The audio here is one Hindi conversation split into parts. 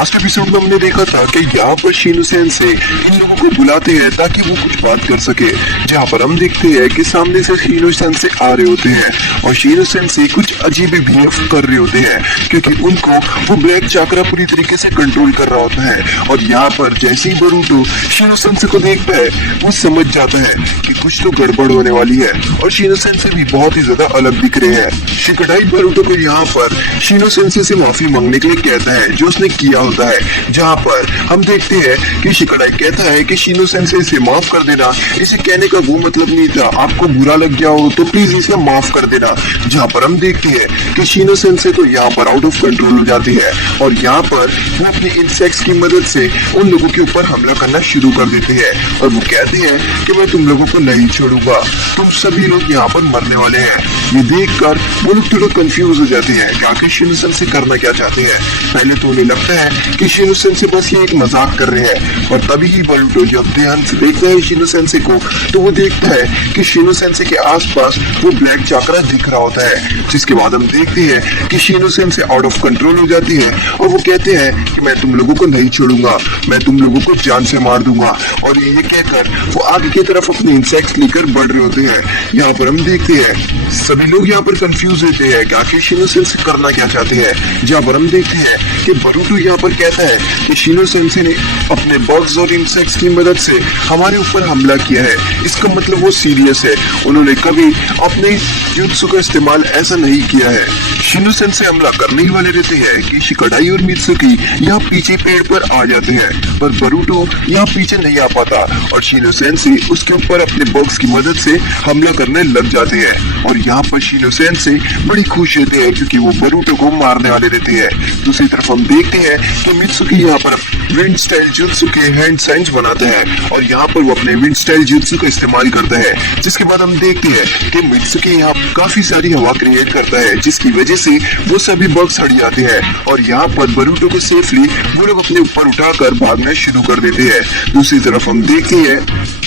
लास्ट एपिसोड में हमने देखा था कि यहाँ पर शीनो सेंसे इन लोगों को बुलाते हैं ताकि वो कुछ बात कर सके, जहाँ पर हम देखते हैं कि सामने से शीनो सेंसे आ रहे होते हैं और शीनो सेंसे कुछ अजीब बिहेव कर रहे होते हैं क्योंकि उनको वो ब्लैक चाकरा पूरी तरीके से कंट्रोल कर रहा होता है। और यहाँ पर जैसे ही बरूटो शीनो सेंसे को देखता है वो समझ जाता है कि कुछ तो गड़बड़ होने वाली है और शीनो सेंसे भी बहुत ही ज्यादा अलग दिख रहे हैं। शिकाडाई बरूटो को यहाँ पर शीनो सेंसे से माफी मांगने के लिए कहता है जो उसने किया होता है, जहाँ पर हम देखते हैं कि शिकाडाई कहता है कि शीनो सेंसे इसे माफ कर देना, इसे कहने का वो मतलब नहीं था, आपको बुरा लग गया हो तो प्लीज इसे माफ कर देना। जहाँ पर हम देखते हैं कि शीनो सेंसे तो यहाँ पर आउट ऑफ कंट्रोल हो जाती है और यहाँ पर वो अपने इंसेक्ट्स की मदद से उन लोगों के ऊपर हमला करना शुरू कर देते हैं और वो कहते हैं कि मैं तुम लोगों को नहीं छोड़ूंगा, तुम सभी लोग यहाँ पर मरने वाले हैं। ये देखकर वो लोग थोड़ा कंफ्यूज हो जाते हैं कि आखिर शीनो सेंसे करना क्या चाहते हैं। पहले तो उन्हें लगता है कि शीनो सेंसे बस ये एक मजाक कर रहे हैं और तभी ही बरूटो जब ध्यान से देखता है शीनो सेंसे को तो वो देखता है कि शीनो सेंसे के आसपास वो ब्लैक चाकरा दिख रहा होता है। जिसके बाद हम देखते हैं कि शीनो सेंसे आउट ऑफ कंट्रोल हो जाती है और वो कहते हैं कि मैं तुम लोगों को नहीं छोड़ूंगा, मैं तुम लोगों को जान से मार दूंगा। और ये कहकर वो आगे की तरफ अपने इंसेक्ट्स लेकर बढ़ रहे होते हैं। यहाँ पर हम देखते हैं सभी लोग यहाँ पर कंफ्यूज होते हैं कि आखिर शीनो सेंसे करना क्या चाहते हैं। जहाँ पर हम देखते हैं कि बरूटो यहाँ पर कहता है कि शीनो सेंसे ने अपने बग्स और इंसेक्ट्स की मदद से हमारे ऊपर हमला किया है, इसका मतलब वो सीरियस है, उन्होंने कभी अपने जुत्सु का इस्तेमाल ऐसा नहीं किया है। शीनो सेंसे हमला करने ही वाले रहते हैं कि शिकाडाई और मित्सुकी यहाँ पीछे पेड़ पर आ जाते हैं, पर बरूटो यहाँ पीछे नहीं आ पाता और शीनो सेंसे उसके ऊपर अपने बग्स की मदद से हमला करने लग जाते हैं। और यहाँ पर शीनो सेंसे बड़ी खुश रहते हैं क्योंकि वो बरूटो को मारने वाले रहते हैं। दूसरी तरफ हम देखते हैं कि मित्सुकी यहाँ पर विंड स्टाइल जुत्सु के हैंड साइंस बनाते हैं और यहाँ पर वो अपने विंड स्टाइल जुत्सु का इस्तेमाल करता है। जिसके बाद हम देखते हैं कि मित्सुकी यहाँ काफी सारी हवा क्रिएट करता है जिसकी वजह से वो सभी बग्स हट जाते हैं और यहाँ पर बरूटो को सेफली वो लोग अपने ऊपर उठाकर भागना शुरू कर देते हैं। दूसरी तरफ हम देखते हैं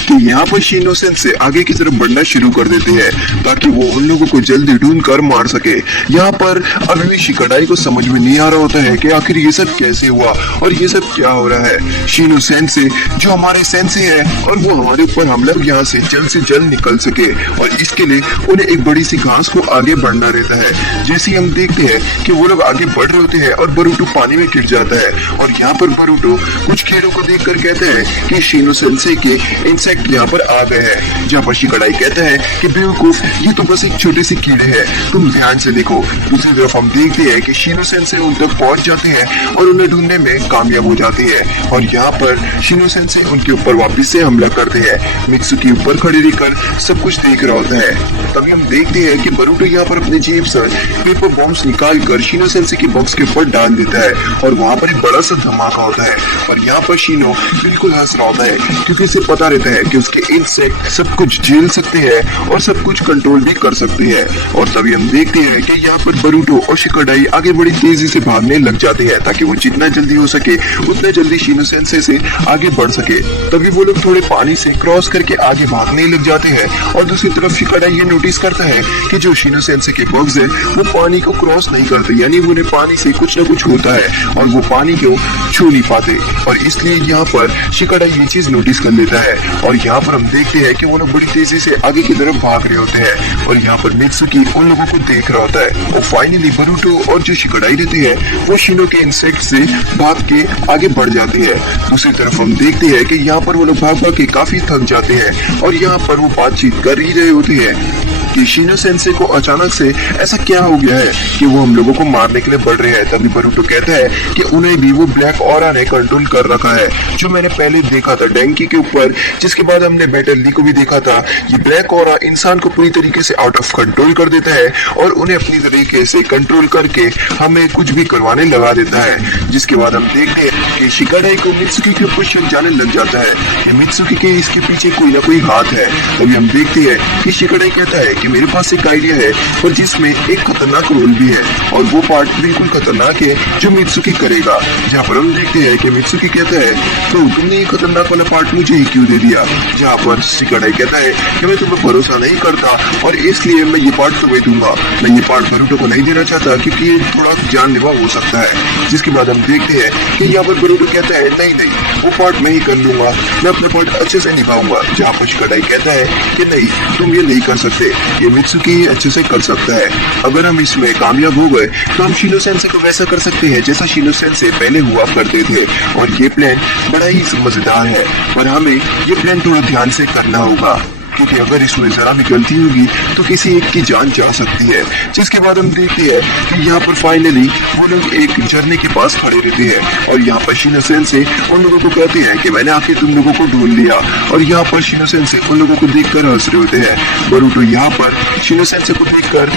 कि यहाँ पर शीनो सेंसे आगे की तरफ बढ़ना शुरू कर देते हैं ताकि वो उन लोगों को जल्दी ढूंढ कर मार सके। यहाँ पर अभी भी शिकाडाई को समझ में नहीं आ रहा होता है कि आखिर ये सब कैसे हुआ और ये सब क्या हो रहा है। शीनो सेंसे जो हमारे सेंसे है और वो हमारे ऊपर हमला यहाँ से जल्द निकल सके और इसके लिए उन्हें एक बड़ी सी घास को आगे बढ़ना रहता है। जैसे हम देखते हैं कि वो लोग आगे बढ़ रहे होते हैं और बरूटो पानी में गिर जाता है और यहाँ पर बरूटो कुछ कीड़ों को देखकर कहता है कि शीनो सेंसे के इंसेक्ट यहाँ पर आ गए हैं। जहाँ पर शिकाडाई कहता है कि बेवकूफ, ये तो बस एक छोटे से कीड़े हैं, तुम ध्यान से देखो। दूसरी तरफ हम देखते हैं कि शीनो सेंसे उन तक पहुंच जाते हैं और उन्हें ढूंढने में कामयाब हो जाती है और यहाँ पर शीनो सेंसे उनके ऊपर वापस से हमला करते हैं। मित्सुकी ऊपर खड़े रहकर सब कुछ देख रहा होता है। तभी हम देखते हैं कि बरूटो यहाँ पर अपने जेब से पेपर बॉम्ब्स निकाल कर शीनो सेंसे के बॉक्स के ऊपर डाल देता है और वहाँ पर एक बड़ा सा धमाका होता है और यहाँ पर शीनो बिल्कुल हंस रहा होता है क्योंकि इसे पता रहता है कि उसके इंसेक्ट सब कुछ झेल सकते हैं और सब कुछ कंट्रोल भी कर सकते हैं। और तभी हम देखते हैं कि यहाँ पर बरूटो और शिकाडाई आगे बड़ी तेजी से भागने लग जाते हैं ताकि वो जितना जल्दी हो सके उतना जल्दी शीनो सेंसे से आगे बढ़ सके। तभी वो लोग थोड़े पानी से क्रॉस करके आगे भागने लग जाते हैं और दूसरी तरफ शिकाडाई ये नोटिस करता है कि जो शीनो सेंसे के बग्स है वो पानी को क्रॉस नहीं करते, यानी उन्हें पानी से कुछ न कुछ होता है और वो पानी को छू नहीं पाते और इसलिए यहाँ पर शिकाडाई ये चीज नोटिस कर लेता है। और यहाँ पर हम देखते हैं कि वो लोग बड़ी तेजी से आगे की तरफ भाग रहे होते हैं और यहाँ पर मित्सुकी उन लोगों को देख रहा होता है और फाइनली बरूटो और जो शिकाडाई रहते हैं वो शीनो के इंसेक्ट से भाग के आगे बढ़ जाते हैं। दूसरी तरफ हम देखते हैं कि यहाँ पर वो लोग भाग भाग के काफी थक जाते हैं और यहाँ पर वो बातचीत कर ही रहे होते हैं कि शीनो सेंसे को अचानक से ऐसा क्या हो गया है कि वो हम लोगों को मारने के लिए बढ़ रहे हैं। तभी बरूटो कहता है कि उन्हें भी वो ब्लैक ऑरा ने कंट्रोल कर रखा है जो मैंने पहले देखा था डैंकी के ऊपर, जिसके बाद हमने बैटल ली को भी देखा था। ये ब्लैक ऑरा इंसान को पूरी तरीके से आउट ऑफ कंट्रोल कर देता है और उन्हें अपनी तरीके से कंट्रोल करके हमें कुछ भी करवाने लगा देता है। जिसके बाद हम देखते हैं कि शिकाडाई को मित्सुकी के ऊपर शक जाने लग जाता है कि मित्सुकी के इसके पीछे कोई ना कोई हाथ है। तभी हम देखते हैं कि शिकाडाई कहता है कि मेरे पास एक आइडिया है और जिसमें एक खतरनाक रोल भी है और वो पार्ट बिल्कुल खतरनाक है जो मित्सुकी करेगा। जहाँ पर हम देखते हैं कि मित्सुकी कहता है तो तुमने ये खतरनाक वाला पार्ट मुझे ही क्यों दे दिया। जहाँ पर शिकाडाई कहता है कि मैं तुम्हें भरोसा नहीं करता और इसलिए मैं ये पार्ट तुम्हें दूंगा। मैं ये पार्ट बरूटो को नहीं देना चाहता क्योंकि ये थोड़ा जानलेवा हो सकता है। जिसके बाद हम देखते हैं कि यहाँ पर बरूटो कहता है नहीं वो पार्ट मैं ही कर लूंगा, मैं अपने पार्ट अच्छे से निभाऊंगा। जहाँ पर शिकाडाई कहता है कि नहीं तुम ये नहीं कर सकते, ये मित्सुकी ही अच्छे से कर सकता है। अगर हम इसमें कामयाब हो गए तो हम शिनो सेंसे को वैसा कर सकते हैं जैसा शिनो सेंसे पहले हुआ करते थे। और ये प्लान बड़ा ही मजेदार है पर हमें ये प्लान थोड़ा ध्यान से करना होगा क्योंकि अगर इसमें जरा भी गलती होगी तो किसी एक की जान जा सकती है। जिसके बाद हम देखते हैं कि यहाँ पर फाइनली वो लोग एक झरने के पास खड़े रहते हैं और यहाँ पर शिनो सेंसे उन लोगों को कहते हैं कि मैंने आके तुम लोगों को ढूंढ लिया। और यहाँ पर शिनो सेंसे उन लोगों को देखकर हंस रहे होते हैं। बरूटो यहाँ पर शिनो सेंसे को देखकर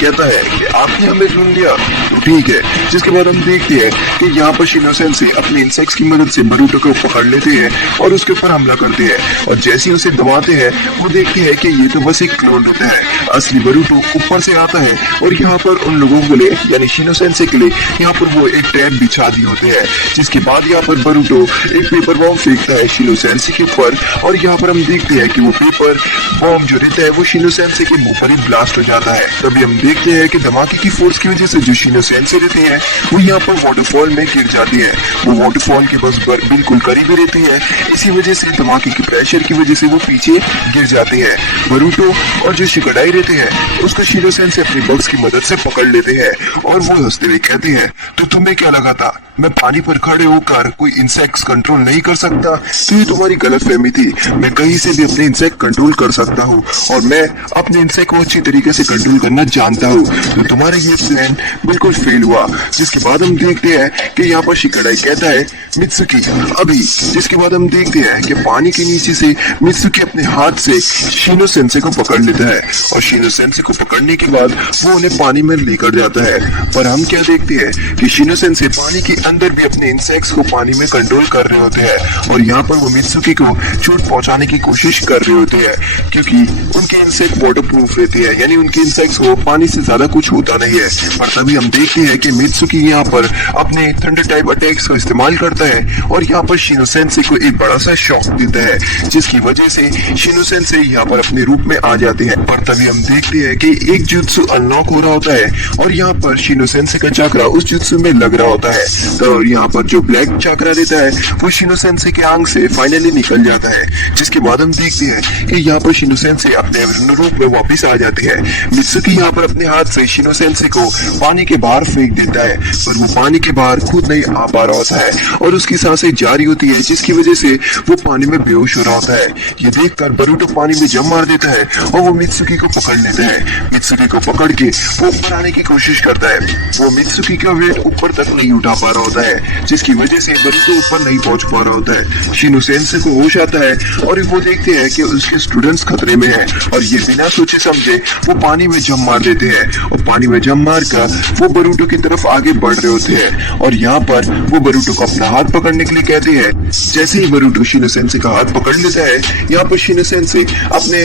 कहता है कि आपने हमें ढूंढ लिया तो ठीक है। जिसके बाद हम देखते हैं कि यहाँ पर शिनो सेंसे अपने इंसेक्ट्स की मदद से बरूटो को पकड़ लेते हैं और उसके ऊपर हमला करते हैं। और जैसे ही उसे दबाते हैं वो देखते हैं कि ये तो बस एक क्लोन होता है। असली बरूटो ऊपर से आता है और यहाँ पर उन लोगों के लिए यानी शिनो सेंसे के लिए यहाँ पर वो एक ट्रैप बिछा दिए होते हैं। जिसके बाद यहाँ पर बरूटो एक पेपर बॉम्ब फेंकता है शिनो सेंसे के ऊपर और यहाँ पर हम देखते हैं कि वो पेपर बॉम्ब जो रहता है वो शिनो सेंसे के मुंह पर ही ब्लास्ट हो जाता है। तभी हम देखते हैं कि धमाके की फोर्स की वजह से जो शिनो सेंसे रहते हैं वो यहाँ पर वाटरफॉल में गिर जाती है। वो वाटरफॉल के बस बिल्कुल करीब ही रहती है। इसी वजह से धमाके की प्रेशर की वजह से वो पीछे गिर जाते हैं। बरूटो और जो शिकाडाई रहते हैं उसको शिनो सेंसे अपनी बग्स की मदद से पकड़ लेते हैं और वो हंसते हुए कहते हैं तो तुम्हें क्या लगा था मैं पानी पर खड़े होकर कोई इंसेक्ट्स कंट्रोल नहीं कर सकता? तो ये तुम्हारी गलतफहमी थी। मैं कहीं से भी अपने इंसेक्ट कंट्रोल कर सकता हूँ और मैं अपने इंसेक्ट को अच्छी तरीके से कंट्रोल करना जानता हूँ। तो तुम्हारा ये प्लान बिल्कुल फेल हुआ। जिसके बाद हम देखते हैं कि यहाँ पर शिकाडाई कहता है मित्सुकी अभी। जिसके बाद हम देखते हैं कि पानी के नीचे से मित्सुकी अपने हाथ से शिनो सेंसे को पकड़ लेता है और शिनो सेंसे को पकड़ने के बाद वो उन्हें पानी में लेकर जाता है। पर हम क्या देखते हैं कि शिनो सेंसे पानी के अंदर भी अपने इंसेक्ट्स को पानी में कंट्रोल कर रहे होते हैं और यहाँ पर वो मित्सुकी को चोट पहुंचाने की कोशिश कर रहे होते हैं क्योंकि उनके इंसेक्ट वाटर प्रूफ रहते हैं यानी उनके इंसेक्ट्स को पानी से ज्यादा कुछ होता नहीं है। पर तभी हम देखते हैं कि मित्सुकी यहाँ पर अपने थंडर टाइप अटैक्स का इस्तेमाल करता है और यहाँ पर शिनो सेंसे को एक बड़ा सा शॉक देता है जिसकी वजह से शिनो सेंसे यहाँ पर अपने रूप में आ जाते हैं। पर तभी हम देखते हैं कि एक जुत्सु अनलॉक हो रहा होता है और यहाँ पर शिनो सेंसे का चक्रा उस जुत्सु में लग रहा होता है। तो यहाँ पर जो ब्लैक चक्रा रहता है वो शिनो सेंसे के आंख से फाइनली निकल जाता है। जिसके बाद हम देखते हैं कि यहाँ पर शिनो सेंसे अपने रूप में वापस आ जाते हैं। मित्सुकी यहाँ पर अपने हाथ से शिनो सेंसे को पानी के बाहर फेंक देता है पर वो पानी के बाहर खुद नहीं आ पा रहा होता है और उसकी सांसें जारी होती है जिसकी वजह से वो पानी में बेहोश हो रहा होता है। ये देखकर बरूटो पानी में जम मार देता है और वो मित्सुकी को पकड़ लेता है। मित्सुकी को पकड़ के वो ऊपर आने की कोशिश करता है। वो मित्सुकी का वेट ऊपर तक नहीं उठा पा रहा होता है जिसकी वजह से बरूटो ऊपर नहीं पहुंच पा रहा होता है। शिनो सेंसे को होश आता है और वो देखते हैं कि उसके स्टूडेंट्स खतरे में हैं और ये बिना सोचे समझे वो पानी में जम मार देते हैं और पानी में जम मार कर वो बरूटो की तरफ आगे बढ़ रहे होते हैं। और यहाँ पर वो बरूटो को अपना हाथ पकड़ने के लिए कहते हैं। जैसे ही बरूटो शिनो सेंसे का हाथ पकड़ लेता है यहाँ पर शिनो सेंसे अपने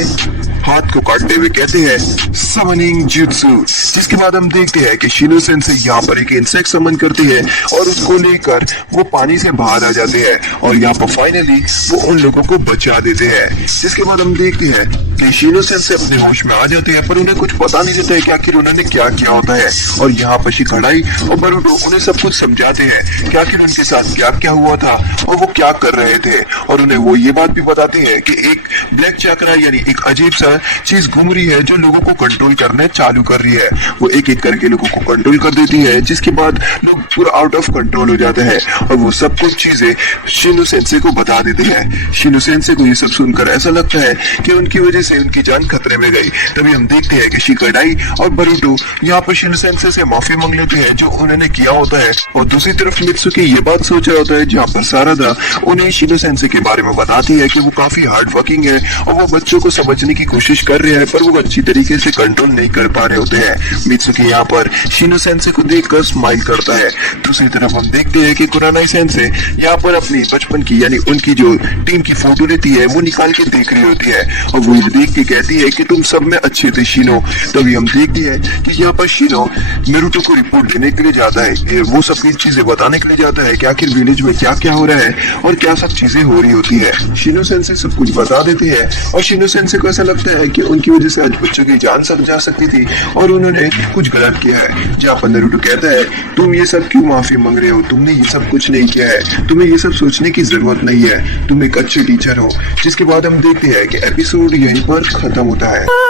हाथ को काटते हुए कहते हैं समनिंग जुत्सु। जिसके बाद हम देखते हैं कि शिनो सेंसे यहाँ पर एक इंसेक्ट समन करते हैं और उसको लेकर वो पानी से बाहर आ जाते हैं और यहाँ पर फाइनली वो उन लोगों को बचा देते हैं। जिसके बाद हम देखते हैं कि शिनो सेंसे अपने होश में आ जाते हैं पर उन्हें कुछ पता नहीं रहता है कि आखिर उन्होंने क्या किया होता है। और यहाँ पर शिकाडाई और बरूटो उन्हें सब कुछ समझाते हैं कि आखिर उनके साथ क्या क्या हुआ था और वो क्या कर रहे थे और उन्हें वो ये बात भी बताते हैं कि एक ब्लैक चक्रा यानी एक अजीब सा चीज घूम रही है जो लोगों को कंट्रोल करने चालू कर रही है। वो एक एक करके लोगों को कंट्रोल कर देती है जिसके बाद लोग पूरा आउट ऑफ कंट्रोल हो जाते हैं और वो सब कुछ चीजें शिनो सेंसे को बता देते हैं। शिनो सेंसे को ये सब सुनकर ऐसा लगता है कि उनकी वजह से उनकी जान खतरे में गई। तभी हम देखते हैं कि शिकाडाई और बरूटो यहाँ पर शिनो सेंसे से माफी मांग लेते हैं जो उन्होंने किया होता है, और दूसरी तरफ मित्सुकी ये बात सोच रहा होता है जहाँ पर सारादा उन्हें शिनो सेंसे के बारे में बताती है कि वो काफी हार्ड वर्किंग है और वो बच्चों को समझने की कोशिश कर रहे हैं, पर वो अच्छी तरीके से कंट्रोल नहीं कर पा रहे होते हैं। मित्सुकी यहाँ पर शिनो सेंसे को देखकर स्माइल करता है। दूसरी तरफ हम देखते हैं कि कुरानाई सेंसे यहाँ पर अपनी बचपन की यानी उनकी जो टीम की फोटो रहती है वो निकाल के देख रही होती है और वो ये देख के कहती है कि तुम सब में अच्छे थे शिनो। तभी हम देखते हैं कि यहाँ पर शिनो नारुतो को रिपोर्ट देने के लिए जाता है, वो सबकी चीजें बताने के लिए जाता है कि आखिर विलेज में क्या क्या हो रहा है और क्या सब चीजें हो रही होती है। शिनो सेंसे सब कुछ बता देते हैं और शिनो सेंसे को ऐसा लगता है कि उनकी वजह से आज बच्चों की जान सब जा सकती थी और उन्होंने कुछ गलत किया है। जहाँ पर नारुतो कहता है तुम ये सब क्यों माफी मांग रहे हो, तुमने ये सब कुछ नहीं किया है, तुम्हें ये सब सोचने की जरूरत नहीं है, तुम एक अच्छे टीचर हो। जिसके बाद हम देखते हैं कि एपिसोड यहीं पर खत्म होता है।